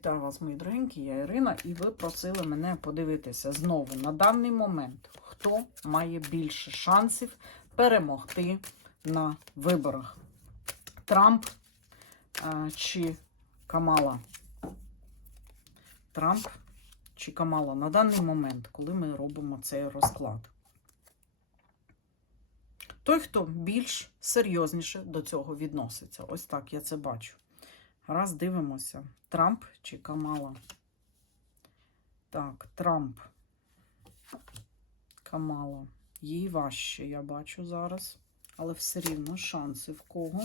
Вітаю вас, мої дорогенькі, я Ірина, і ви просили мене подивитися знову на даний момент, хто має більше шансів перемогти на виборах: Трамп а, чи Камала. Трамп чи Камала на даний момент, коли ми робимо цей розклад. Той, хто більш серйозніше до цього відноситься. Ось так я це бачу. Раз дивимося. Трамп чи Камала? Так, Трамп. Камала. Їй важче, я бачу зараз. Але все рівно шанси в кого.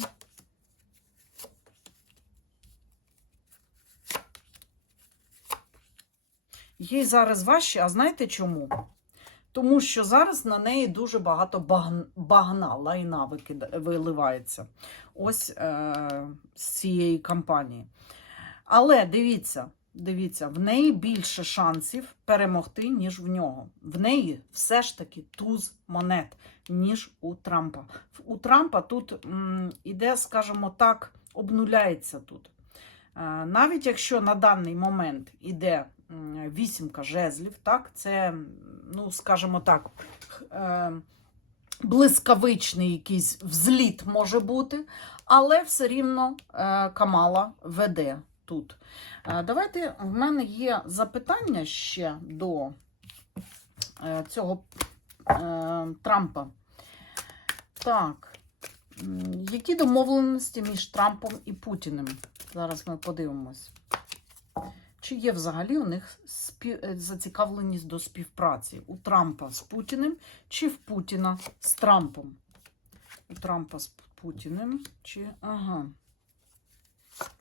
Їй зараз важче, а знаєте чому? Тому що зараз на неї дуже багато багна, лайна виливається. Ось е- з цієї кампанії. Але дивіться, дивіться, в неї більше шансів перемогти, ніж в нього. В неї все ж таки туз монет, ніж у Трампа. У Трампа тут м, іде, скажімо так, обнуляється тут. Е, Навіть якщо на даний момент іде вісімка жезлів, так, це, ну, скажімо так, е, блискавичний якийсь взліт може бути, але все рівно е, Камала веде тут. Давайте в мене є запитання ще до цього Трампа. Так, які домовленості між Трампом і Путіним? Зараз ми подивимось. Чи є взагалі у них спів... е, зацікавленість до співпраці у Трампа з Путіним, чи в Путіна з Трампом? У Трампа з Путіним, чи. Ага.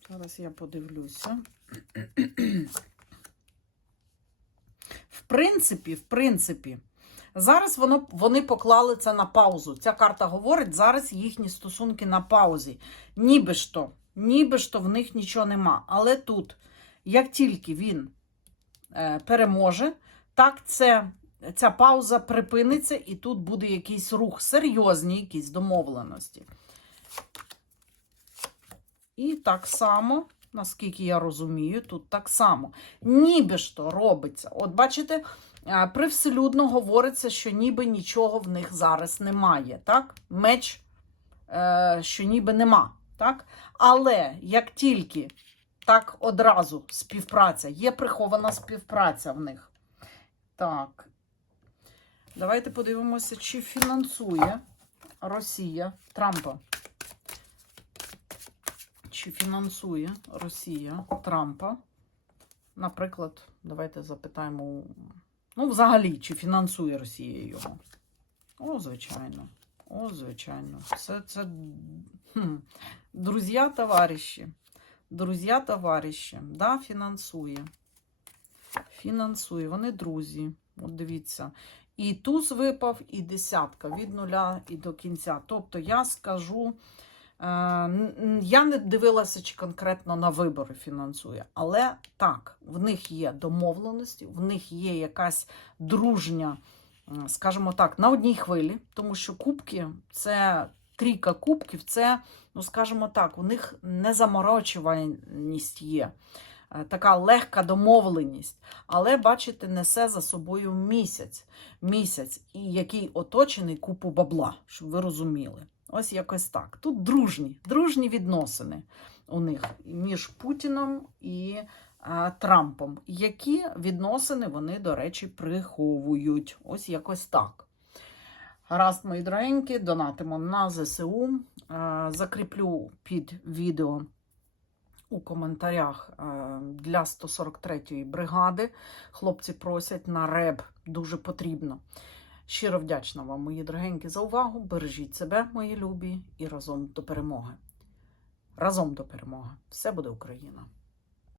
Зараз я подивлюся. В принципі, в принципі, зараз воно, вони поклали це на паузу. Ця карта говорить, зараз їхні стосунки на паузі. Ніби то, ніби ж то в них нічого нема. Але тут, як тільки він е, переможе, так це, ця пауза припиниться, і тут буде якийсь рух, серйозні якісь домовленості. І так само, наскільки я розумію, тут так само. Ніби ж то робиться. От бачите, привселюдно говориться, що ніби нічого в них зараз немає. Так? Меч, е, що ніби нема. Так? Але як тільки так одразу співпраця, є прихована співпраця в них. Так. Давайте подивимося, чи фінансує Росія Трампа. Чи фінансує Росія Трампа? Наприклад, давайте запитаємо. Ну, взагалі, чи фінансує Росія його? О, звичайно. О, звичайно. Це, це хм, друзі, товариші. Друзі, товариші. Да, фінансує. Фінансує. Вони друзі. От дивіться. І туз випав, і десятка від нуля і до кінця. Тобто я скажу. Е, Я не дивилася, чи конкретно на вибори фінансує, але так, в них є домовленості, в них є якась дружня, скажімо так, на одній хвилі, тому що кубки це трійка кубків, це, ну скажімо так, у них незаморочуваність є. е, Така легка домовленість, але бачите, несе за собою місяць, місяць, і який оточений купу бабла, щоб ви розуміли. Ось якось так. Тут дружні, дружні відносини у них між Путіном і Трампом. Які відносини вони, до речі, приховують. Ось якось так. Гаразд, мої дорогенькі, донатимо на ЗСУ. Закріплю під відео у коментарях для 143-ї бригади. Хлопці просять на реб, дуже потрібно. Щиро вдячна вам, мої дорогенькі, за увагу. Бережіть себе, мої любі, і разом до перемоги. Разом до перемоги. Все буде Україна!